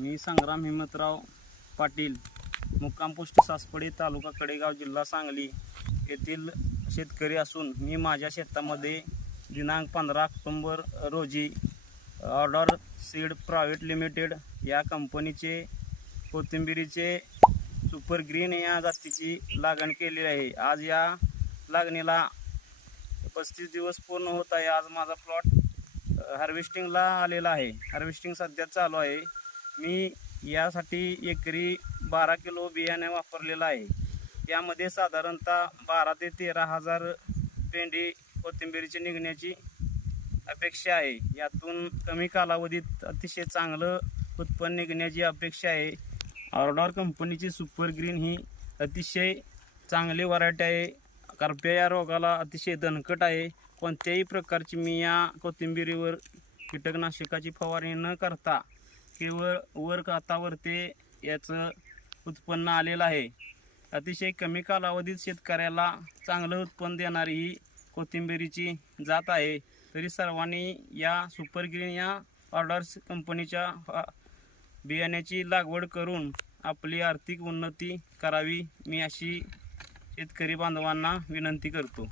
मी संग्राम हिमतराव पाटील मुक्काम पोस्ट सासपडे तालुका कडेगाव जिल्हा सांगली येथील शेतकरी असून मी माझ्या शेतामध्ये दिनांक पंधरा ऑक्टोंबर रोजी ऑर्डर सीड प्रायव्हेट लिमिटेड या कंपनीचे कोथिंबिरीचे सुपर ग्रीन या जातीची लागण केलेली आहे. आज या लागणीला पस्तीस दिवस पूर्ण होत आहे. आज माझा प्लॉट हार्वेस्टिंगला आलेला आहे. हार्वेस्टिंग सध्या चालू आहे. मी यासाठी एकरी बारा किलो बियाणे वापरलेलं आहे. यामध्ये साधारणतः बारा ते तेरा हजार पेंडी कोथिंबिरीची निघण्याची अपेक्षा आहे. यातून कमी कालावधीत अतिशय चांगलं उत्पन्न निघण्याची अपेक्षा आहे. ऑर्डर कंपनीची सुपर ग्रीन ही अतिशय चांगली व्हरायटी आहे. करप्या या रोगाला अतिशय दणकट आहे. कोणत्याही प्रकारची मी या कोथिंबिरीवर कीटकनाशकाची फवारणी न करता केवळ वर कातावर ते याचं उत्पन्न आलेलं आहे. अतिशय कमी कालावधीत शेतकऱ्याला चांगलं उत्पन्न देणारी ही कोथिंबिरीची जात आहे. तरी सर्वांनी या सुपर ग्रीन या ऑर्डर्स कंपनीच्या बियाण्याची लागवड करून आपली आर्थिक उन्नती करावी मी अशी शेतकरी बांधवांना विनंती करतो.